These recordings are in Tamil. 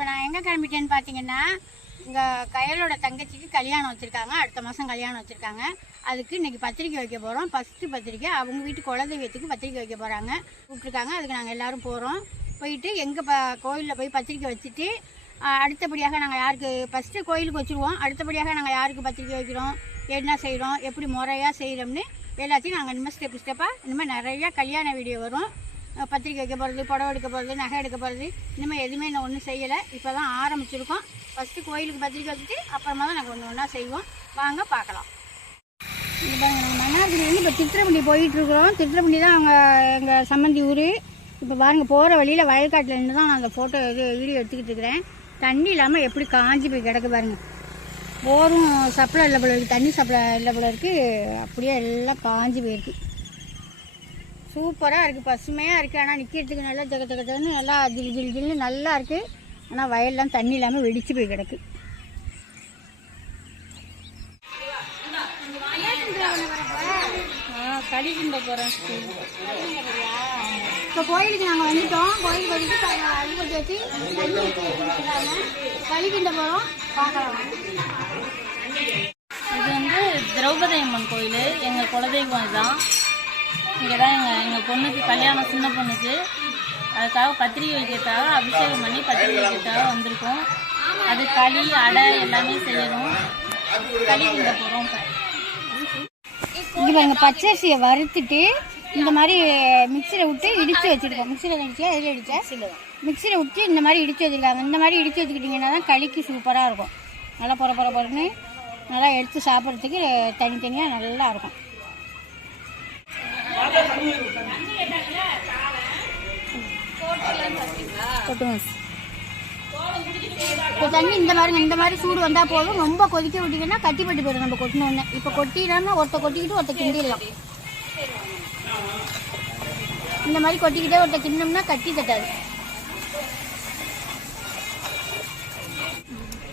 இப்போ நான் எங்கே கிளம்பிட்டேன்னு பார்த்தீங்கன்னா இங்கே கயலோட தங்கச்சிக்கு கல்யாணம் வச்சுருக்காங்க. அடுத்த மாதம் கல்யாணம் வச்சுருக்காங்க. அதுக்கு இன்னைக்கு பத்திரிக்கை வைக்க போகிறோம் ஃபஸ்ட்டு பத்திரிக்கை. அவங்க வீட்டு குலதெய்வத்துக்கு பத்திரிக்கை வைக்க போகிறாங்க கூப்பிட்ருக்காங்க அதுக்கு நாங்கள் எல்லாரும் போகிறோம் போயிட்டு எங்கள் ப கோயிலில் போய் பத்திரிக்கை வச்சுட்டு அடுத்தபடியாக நாங்கள் யாருக்கு ஃபஸ்ட்டு கோயிலுக்கு வச்சுருவோம். அடுத்தபடியாக நாங்கள் யாருக்கு பத்திரிக்கை வைக்கிறோம்? என்ன செய்கிறோம் எப்படி முறையாக செய்கிறோம்னு எல்லாத்தையும் நாங்கள் இனிமேல் ஸ்டெப் ஸ்டெப்பாக இனிமேல் நிறையா கல்யாண வீடியோ வரும். பத்திரிக்கை வைக்க போகிறது புடவை எடுக்க போகிறது நகை எடுக்க போகிறது இனிமேல் எதுவுமே நான் ஒன்றும் செய்யலை. இப்போ தான் ஆரம்பிச்சிருக்கோம். ஃபஸ்ட்டு கோயிலுக்கு பத்திரிக்கை வச்சுட்டு அப்புறமா தான் நாங்கள் ஒன்று ஒன்றா செய்வோம். வாங்க பார்க்கலாம். இப்போ நாங்கள் மன்னார்குடியிலேருந்து இப்போ திருத்திரப்பள்ளி போயிட்டுருக்குறோம் திருத்திரப்பள்ளி தான் அவங்க எங்கள் சம்மந்தி ஊர். இப்போ பாருங்க போகிற வழியில் வயல்காட்டில் இருந்து தான் நான் அந்த ஃபோட்டோ இது வீடியோ எடுத்துக்கிட்டு இருக்கிறேன். தண்ணி இல்லாமல் எப்படி காஞ்சி போய் கிடக்கு பாருங்க. போரும் சப்ளை இல்லை போல இருக்குது தண்ணி சப்ளை இல்லை போல இருக்குது அப்படியே எல்லாம் காஞ்சி போயிருக்கு. சூப்பராக இருக்குது பசுமையாக இருக்குது ஆனால் நிற்கிறதுக்கு நல்லா ஜக ஜக ஜகன்னு நல்லா ஜில் ஜில் ஜில்னு நல்லா இருக்குது ஆனால் வயல்லாம் தண்ணி இல்லாமல் வெடிச்சு போய் கிடக்கு. களி கிண்ட போகிறேன் இப்போ கோயிலுக்கு நாங்கள் வந்துட்டோம். கோயிலுக்கு வந்துட்டு அழுகட்டி வச்சு களி கிண்ட போகிறோம் பார்க்கலாம். இது வந்து திரௌபதி அம்மன் கோயில். எங்கள் குலதெய்வம் இதுதான். இங்கே தான் எங்கள் எங்கள் பொண்ணுக்கு கல்யாணம் சின்ன பொண்ணுக்கு. அதுக்காக பத்திரிகை வைக்கிறதுக்காக அபிஷேகம் பண்ணி பத்திரிகை வைக்கிறதுக்காக வந்திருக்கோம். அது களி அடை எல்லாமே செய்யணும். களி கிண்ட போகிறோம் இங்கே பாருங்க பச்சரிசியை வறுத்துட்டு இந்த மாதிரி மிக்சியில் விட்டு இடித்து வச்சுருக்கோம். மிக்சியில் இடிச்சா எதில் இடிச்சா? மிக்சியில் விட்டு இந்த மாதிரி இடித்து வச்சுருக்காங்க. இந்த மாதிரி இடித்து வச்சுக்கிட்டிங்கன்னா தான் களிக்கு சூப்பராக இருக்கும். நல்லா பொற பொற பொறன்னு நல்லா எடுத்து சாப்பிட்றதுக்கு தனித்தனியாக நல்லா இருக்கும். இப்போ தண்ணி இந்த பாருங்க இந்த மாதிரி சூடு வந்தால் போதும். ரொம்ப கொதிக்க விட்டீங்கன்னா கட்டிப்பட்டு போயிடும். நம்ம கொட்டினோடனே இப்போ கொட்டிடாம ஒருத்த கொட்டிக்கிட்டு ஒருத்த கிண்டிடலாம். இந்த மாதிரி கொட்டிக்கிட்டே ஒருத்த கிண்டோம்னா கட்டி தட்டாது.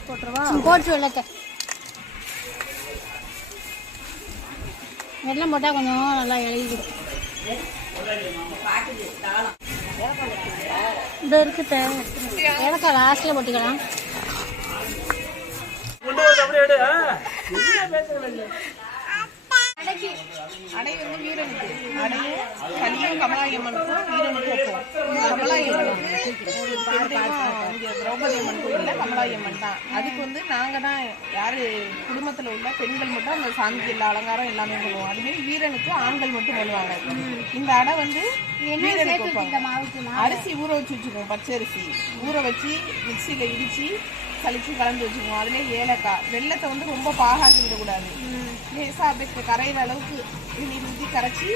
போட்டுருவா? போட்டு வெள்ளத்தை வெள்ளம் போட்டால் கொஞ்சம் நல்லா இழகிடும் இந்த இருக்குது ஏலக்காய் லாஸ்ட்டில் போட்டுக்கலாம். அடை வந்து வீரனுக்கு. அடையும் கலியும் கமலாயம்மனுக்கும் வீரனுக்கும் வைப்போம் கமலாயம்மன். இங்க திரௌபதி அம்மன் கோயில்ல கமலாயம்மன். தான் அதுக்கு வந்து நாங்க தான் யாரு குடும்பத்துல உள்ள பெண்கள் மட்டும் அந்த சாந்தி எல்லா அலங்காரம் எல்லாமே பண்ணுவோம். அதுமாரி வீரனுக்கு ஆண்கள் மட்டும் பண்ணுவாங்க. இந்த அடை வந்து வீரனுக்கு அரிசி ஊற வச்சு வச்சுக்குவோம் பச்சை அரிசி ஊற வச்சு மிக்சியில் இடித்து கழிச்சு கலந்து வச்சுக்குவோம். அதுலேயே ஏலக்காய். வெள்ளத்தை வந்து ரொம்ப பாகாக்கி விடக்கூடாது. லேசாக அப்படியே கரையிற அளவுக்கு நீர் ஊற்றி கரைச்சி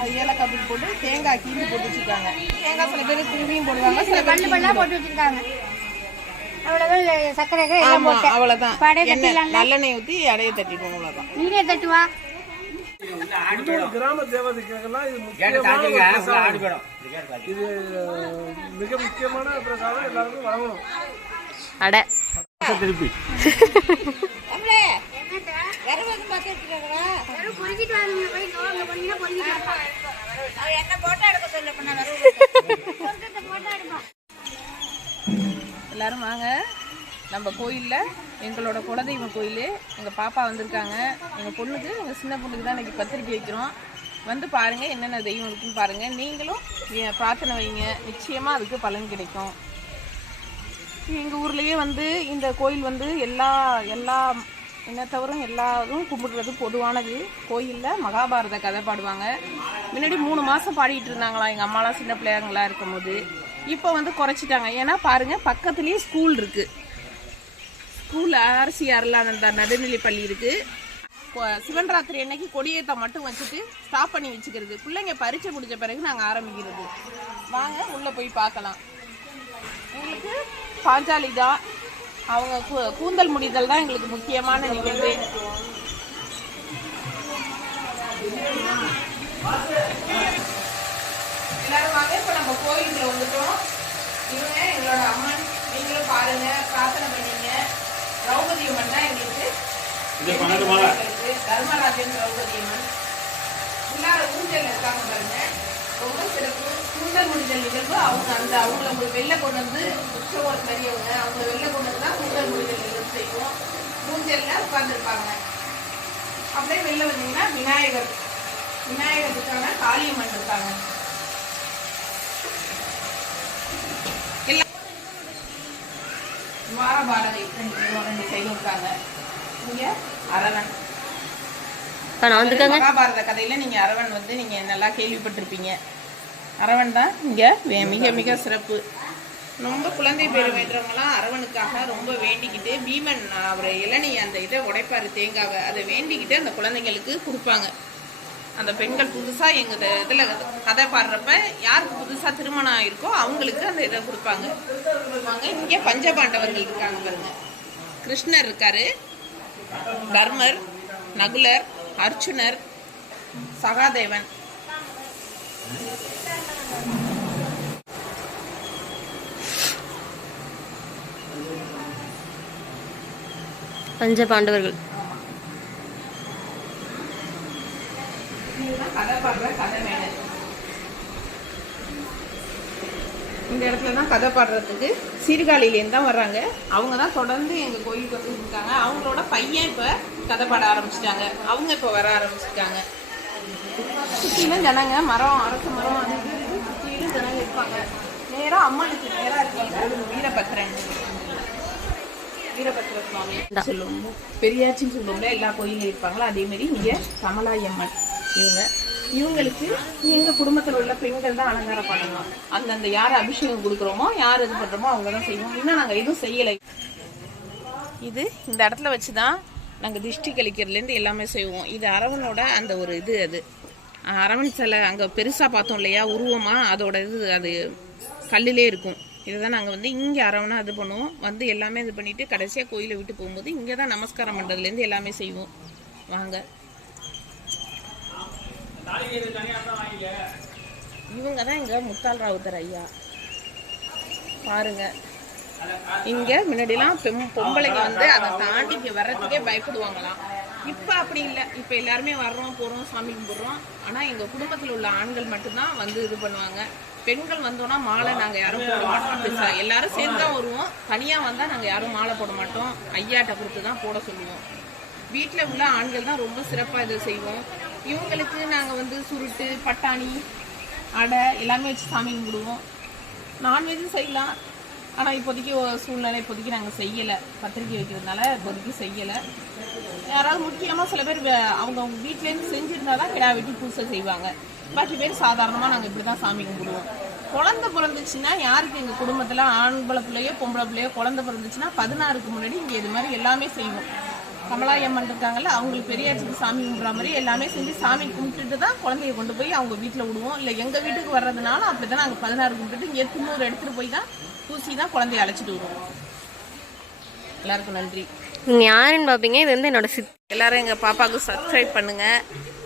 அது ஏலக்காய் தூள் போட்டு தேங்காய் கீழி போட்டு வச்சுருக்காங்க. தேங்காய் சில பேர் திரும்பியும் போடுவாங்க சில பல்லு பல்லா போட்டு வச்சிருக்காங்க தட்டிடலாம்ல? நல்லெண்ணெய் ஊற்றி அடைய தட்டிடுவோம் அவ்வளோதான் நீனே தட்டுவா? கிராம தேவதைக்கெல்லாம் இது. இது மிக முக்கியமான பிரசாதம் எல்லாருக்கும் வழங்கணும். அடை திருப்பி. பொறுக்கிட்டு வாங்க போய் அங்க போனீங்கன்னா பொறுக்கிட்டு என்ன போட்டோ எடுக்க சொல்ல பண்ண போட்டோ எடுப்பா எல்லாரும் வாங்க. நம்ம கோயிலில் எங்களோட குலதெய்வ கோயில். எங்கள் பாப்பா வந்திருக்காங்க. எங்கள் பொண்ணுக்கு எங்கள் சின்ன பொண்ணுக்கு தான் இன்னைக்கு பத்திரிக்கை வைக்கிறோம். வந்து பாருங்கள் என்னென்ன தெய்வம் இருக்குன்னு பாருங்கள் நீங்களும் பிரார்த்தனை வைங்க. நிச்சயமாக அதுக்கு பலன் கிடைக்கும். எங்கள் ஊர்லேயே வந்து இந்த கோயில் வந்து எல்லா எல்லா இனத்தவரும் எல்லாரும் கும்பிடுறது பொதுவானது. கோயிலில் மகாபாரத கதை பாடுவாங்க. முன்னாடி மூணு மாதம் பாடிட்டு இருந்தாங்களாம் எங்கள் அம்மாலாம் சின்ன பிள்ளைங்களா இருக்கும்போது. இப்போ வந்து குறைச்சிட்டாங்க. ஏன்னா பாருங்கள் பக்கத்துலேயே ஸ்கூல் இருக்குது ஸ்கூல் ஆர்சி அருளானந்தா நடுநிலை பள்ளி இருக்குது சிவன் ராத்திரி அன்னைக்கு கொடியேற்ற மட்டும் வச்சுட்டு ஸ்டாப் பண்ணி வச்சுக்கிறது. பிள்ளைங்க பரீட்சை முடிஞ்ச பிறகு நாங்கள் ஆரம்பிக்கிறது. வாங்க உள்ளே போய் பார்க்கலாம். உங்களுக்கு பாஞ்சாலி தான். அவங்க கூ- கூந்தல் முடிதல் தான் எங்களுக்கு முக்கியமான நிகழ்வு. எல்லாரும் வாங்க இப்போ நம்ம கோயிலுக்குள்ள வந்துட்டோம். இவங்க எங்களோட அம்மன் நீங்களும் பாருங்க பிரார்த்தனை பண்ணீங்க. திரௌபதி அம்மன் தான் எங்களுக்கு எங்களுக்கு தர்மராஜன் திரௌபதி அம்மன். உள்ளார ஊஞ்சல் இருக்காங்க பாருங்க. ரொம்ப சிறப்பு. கூந்தல் முடிஞ்சல் நிகழ்வு. அவங்க அந்த அவங்கள உங்களுக்கு வெளில கொண்டு வந்து உற்சவர் பெரியவங்க அவங்க ஊஞ்சல்ல உட்கார்ந்துருப்பாங்க. அப்படியே வெளில வந்தீங்கன்னா விநாயகர். விநாயகர் இருக்காங்க காளியம்மன் இருக்காங்க எல்லாம் துவாரபாரதி ரெண்டு ரெண்டு சைடும் இருக்காங்க. இங்க வந்துக்கங்க மகாபாரத கதையில நீங்க அரவன் வந்து நீங்க நல்லா கேள்விப்பட்டிருப்பீங்க. அரவன் தான் இங்கே மிக மிக சிறப்பு. ரொம்ப குழந்தை பேர் வேண்டுறவங்களாம் அரவனுக்காக ரொம்ப வேண்டிக்கிட்டு பீமன் அவர் இளநீ அந்த இதை உடைப்பாரு தேங்காவை. அதை வேண்டிக்கிட்டு அந்த குழந்தைங்களுக்கு கொடுப்பாங்க. அந்த பெண்கள் புதுசாக எங்கள் இதில் கதை பாடுறப்ப யாருக்கு புதுசாக திருமணம் ஆகிருக்கோ அவங்களுக்கு அந்த இதை கொடுப்பாங்க. வாங்க இங்க பஞ்சபாண்டவர்கள் இருக்காங்க பாருங்க. கிருஷ்ணர் இருக்காரு தர்மர் நகுலர் அர்ச்சுனர் சகாதேவன். பஞ்ச பாண்டவர்கள். இந்த இடத்துல தான் கதை பாடுறதுக்கு சீர்காழியிலேருந்து தான் வர்றாங்க. அவங்க தான் தொடர்ந்து எங்கள் கோயிலுக்கு வந்து இருக்காங்க அவங்களோட பையன் இப்போ கதை பாட ஆரம்பிச்சிட்டாங்க. அவங்க இப்போ வர ஆரம்பிச்சிருக்காங்க. சுற்றிலும் ஜனங்க மரம் அரச மரம் அது. சுற்றிலும் ஜனங்க இருப்பாங்க. நேராக அம்மனுக்கு நேராக இருக்காங்க. வீரபத்ரன். வீரபத்ர சுவாமி சொல்லுவோம். பெரியாச்சின்னு சொல்லுவோம்ல எல்லா கோயிலும் இருப்பாங்களோ? அதே மாதிரி இங்கே கமலாயம்மன். இவங்க இவங்களுக்கு எங்க குடும்பத்தில் உள்ள பெண்கள் தான் அலங்காரம் பண்ணணும் அந்தந்த யார் அபிஷேகம் கொடுக்குறோமோ யார் இது பண்றோமோ அவங்க தான் செய்வோம் இன்னும் நாங்கள் எதுவும் செய்யலை. இது இந்த இடத்துல வச்சு தான் நாங்கள் திஷ்டி கழிக்கிறதுலேருந்து எல்லாமே செய்வோம். இது அரவனோட அந்த ஒரு இது அது. அரவன் சிலை அங்கே பெருசாக பார்த்தோம் இல்லையா? உருவமாக அதோட இது அது கல்லிலே இருக்கும். இதை தான் நாங்கள் வந்து இங்கே அரவணாக இது பண்ணுவோம். வந்து எல்லாமே இது பண்ணிவிட்டு கடைசியாக கோயிலை விட்டு போகும்போது இங்கே தான் நமஸ்காரம் பண்ணுறதுலேருந்து எல்லாமே செய்வோம். வாங்க. இவங்க தான் இங்கே முத்தால் ராவுத்தர் ஐயா. பாருங்க. இங்கே முன்னாடிலாம் பெண் பொம்பளைங்க வந்து அதை தாண்டி இங்கே வர்றதுக்கே பயப்படுவாங்களாம். இப்போ அப்படி இல்லை. இப்போ எல்லாருமே வர்றோம் போகிறோம் சாமி கும்பிட்றோம். ஆனால் எங்கள் குடும்பத்தில் உள்ள ஆண்கள் மட்டும்தான் வந்து இது பண்ணுவாங்க. பெண்கள் வந்தோம்னா மாலை நாங்கள் யாரும் போட மாட்டோம். பெருசா எல்லாரும் சேர்ந்து தான் வருவோம். தனியாக வந்தால் நாங்கள் யாரும் மாலை போட மாட்டோம். ஐயாட்ட கொடுத்து தான் போட சொல்லுவோம். வீட்டில் உள்ள ஆண்கள் தான் ரொம்ப சிறப்பாக இதை செய்வோம். இவங்களுக்கு நாங்கள் வந்து சுருட்டு பட்டாணி அடை எல்லாமே வச்சு சாமி கும்பிடுவோம். நான்வெஜ்ஜும் செய்யலாம். ஆனால் இப்போதைக்கு ஒரு சூழ்நிலை இப்போதைக்கு நாங்கள் செய்யலை. பத்திரிக்கை வைக்கிறதுனால இப்போதைக்கு செய்யலை. யாராவது முக்கியமாக சில பேர் வே- அவங்க அவங்க வீட்டிலேருந்து செஞ்சுருந்தா தான் கிடா வெட்டி பூசை செய்வாங்க. பாக்கி பேர் சாதாரணமாக நாங்கள் இப்படி தான் சாமி கும்பிடுவோம். குழந்த பிறந்துச்சுன்னா யாருக்கு எங்கள் குடும்பத்தில் ஆண்பளை பிள்ளையோ பொம்பளை பிள்ளையோ குழந்த பிறந்துச்சுன்னா பதினாறுக்கு முன்னாடி இங்கே இது மாதிரி எல்லாமே செய்வோம். கமலாயம்மன் இருக்காங்கல்ல அவங்களுக்கு பெரியாச்சுக்கு சாமி கும்பிட்ற மாதிரி எல்லாமே செஞ்சு சாமி கும்பிட்டுட்டு தான் குழந்தைய கொண்டு போய் அவங்க வீட்டில் விடுவோம். இல்லை எங்கள் வீட்டுக்கு வர்றதுனால அப்படி தான் நாங்கள் பதினாறு கும்பிட்டுட்டு இங்கே திருநூறு எடுத்துகிட்டு போய் தான் பூசி தான் குழந்தைய அழைச்சிட்டு வருவோம். எல்லாருக்கும் நன்றி. நீங்க யாருன்னு பாப்பீங்க? இது வந்து என்னோட சித் எல்லாரும் எங்கள் பாப்பாவுக்கு சப்ஸ்கிரைப் பண்ணுங்க.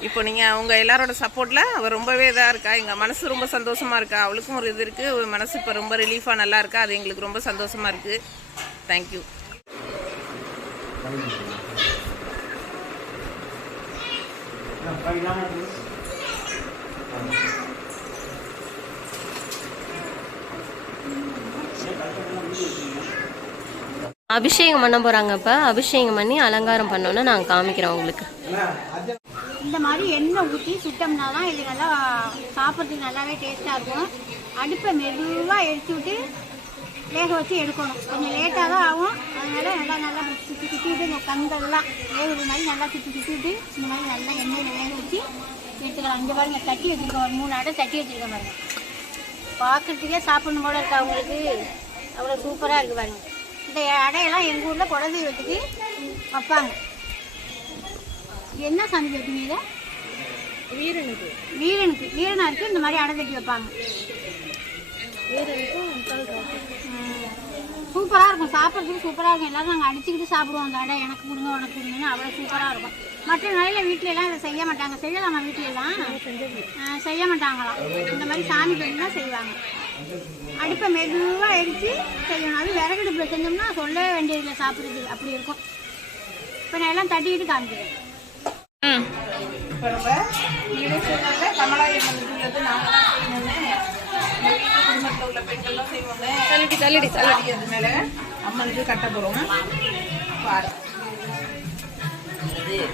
இப்போ நீங்கள் அவங்க எல்லாரோட சப்போர்ட்டில் அவள் ரொம்பவே இதாக இருக்கா? எங்கள் மனசு ரொம்ப சந்தோஷமாக இருக்கா? அவளுக்கும் ஒரு இது இருக்குது மனசு இப்போ ரொம்ப ரிலீஃபாக நல்லா இருக்கா? அது எங்களுக்கு ரொம்ப சந்தோஷமாக இருக்குது தேங்க்யூ அபிஷேகம் பண்ண போறாங்க இப்ப அபிஷேகம் பண்ணி அலங்காரம் பண்ணோன்னு நாங்க காமிக்கிறோம் உங்களுக்கு. இந்த மாதிரி எண்ணெய் ஊற்றி சுட்டோம்னா தான் இது நல்லா சாப்பிட்றதுக்கு நல்லாவே டேஸ்ட்டாக இருக்கும். அடுப்பை மெதுவாக எடுத்து விட்டு வேக வச்சு எடுக்கணும். கொஞ்சம் லேட்டாக தான் ஆகும். அதனால் நல்லா நல்லா சுற்றி சுற்றிட்டு இந்த கந்தெல்லாம் வேகுற மாதிரி நல்லா சுற்றி சுற்றிட்டு இந்த மாதிரி நல்லா எண்ணெயில் வேக வச்சு எடுத்துக்கலாம். இங்கே பாருங்க தட்டி வச்சுருக்கோம். ஒரு மூணு ஆடை தட்டி வச்சுருக்கோம் பாருங்க. பார்க்குறதுக்கே சாப்பிடணும் போல இருக்கா உங்களுக்கு? அவ்வளோ சூப்பராக இருக்குது பாருங்க. இந்த அடையெல்லாம் எங்கள் ஊரில் குலதெய்வத்துக்கு வைப்பாங்க. என்ன சாமி வைப்பீங்க இதை? வீரனுக்கு. வீரனுக்கு. வீரனாருக்கு இந்த மாதிரி அடை தட்டி வைப்பாங்க. சூப்பராக இருக்கும். சாப்பிட்றதுக்கு சூப்பராக இருக்கும். எல்லாரும் நாங்கள் அடிச்சுக்கிட்டு சாப்பிடுவோம் அந்த அடை. எனக்கு கொடுங்க உனக்கு கொடுங்கன்னு அவ்வளோ சூப்பராக இருக்கும். மற்ற நாளில் வீட்டில எல்லாம் இதை செய்ய மாட்டாங்க. செய்யலாமா வீட்டில எல்லாம்? ஆ, செய்ய மாட்டாங்களாம். இந்த மாதிரி சாமி தான் செய்வாங்க. அடுப்பை மெதுவாக எரித்து செய்யணும் அது விறகடுப்பில் செஞ்சோம்னா சொல்லவே வேண்டியதில்லை சாப்பிட்றதுக்கு. அப்படி இருக்கும். இப்போ நான் எல்லாம் தட்டிக்கிட்டு காமிக்கிறேன். இப்போ நம்ம சொன்னாங்க நாங்கள் தான் செய்யணும்னு. எங்கள் வீட்டு குடும்பத்தில் உள்ள பெண்கள்லாம் செய்வோங்க. தள்ளிடி தள்ளிடி தள்ளி அது மேலே அம்மனுக்கு கட்ட போகிறோம் பாரு.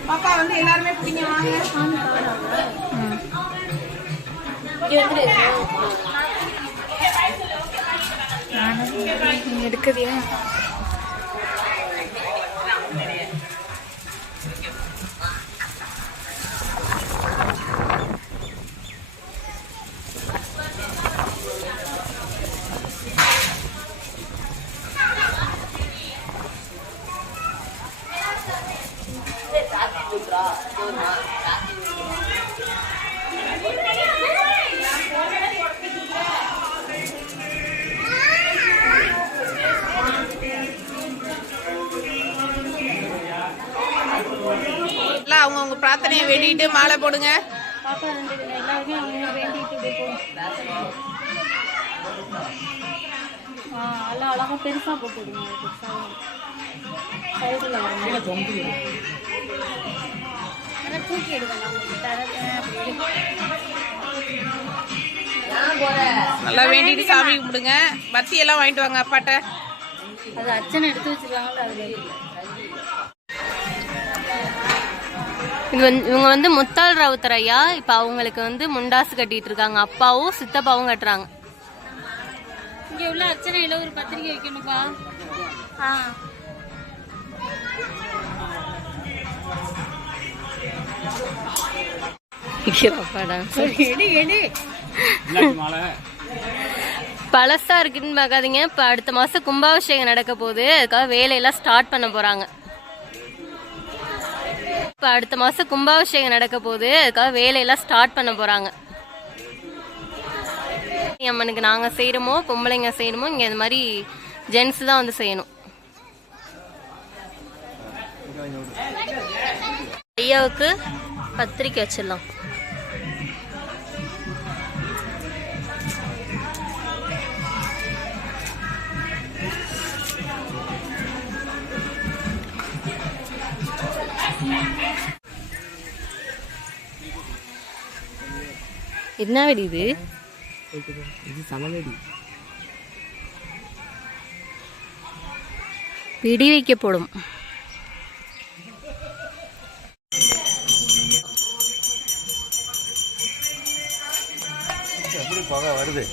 பாப்பா வந்து எல்லாருமே பிடிங்க வாங்க. எடுக்குதியா இப்படி போகும் ஆ எல்லாம் அழகா பெருசா போட்டுடுங்க தூக்கி நல்லா வேண்டிட்டு சாமி கும்பிடுங்க. பத்தி எல்லாம் வாங்கிட்டு வாங்க அப்பாட்ட. அது அர்ச்சனை எடுத்து வச்சிருக்காங்கல்ல அது இது வந்து இவங்க வந்து முத்தால் ராவுத்தர் ஐயா. இப்போ அவங்களுக்கு வந்து முண்டாசு கட்டிட்டு இருக்காங்க. அப்பாவும் சித்தப்பாவும் கட்டுறாங்க. இங்க உள்ள அர்ச்சனையில ஒரு பத்திரிக்கை வைக்கணும்ப்பா. ஆ. எடு எடு. பழசா இருக்குன்னு பார்க்காதீங்க. இப்போ அடுத்த மாசம் கும்பாபிஷேகம் நடக்க போகுது. அதுக்காக வேலையெல்லாம் ஸ்டார்ட் பண்ண போறாங்க. இப்போ அடுத்த மாதம் கும்பாபிஷேகம் நடக்க போகுது. அதுக்காக வேலையெல்லாம் ஸ்டார்ட் பண்ண போகிறாங்க அம்மனுக்கு நாங்கள் செய்கிறோமோ பொம்பளைங்க செய்யணுமோ இங்கே இந்த மாதிரி ஜென்ஸ் தான் வந்து செய்யணும். ஐயாவுக்கு பத்திரிக்கை வச்சிடலாம். என்ன வெடி இது பிடி வைக்கப்படும். எப்படி புகை வருது?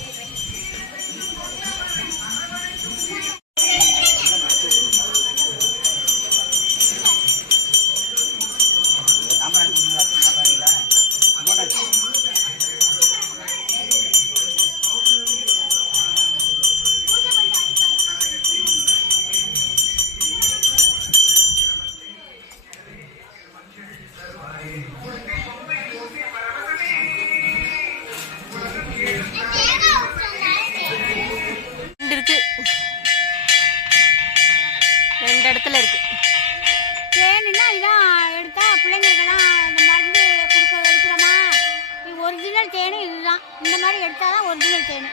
தேனு இந்த மாதிரி எடுத்தால் தான் ஒரிஜினல் தேனு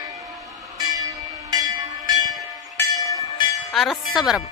அரசபரம்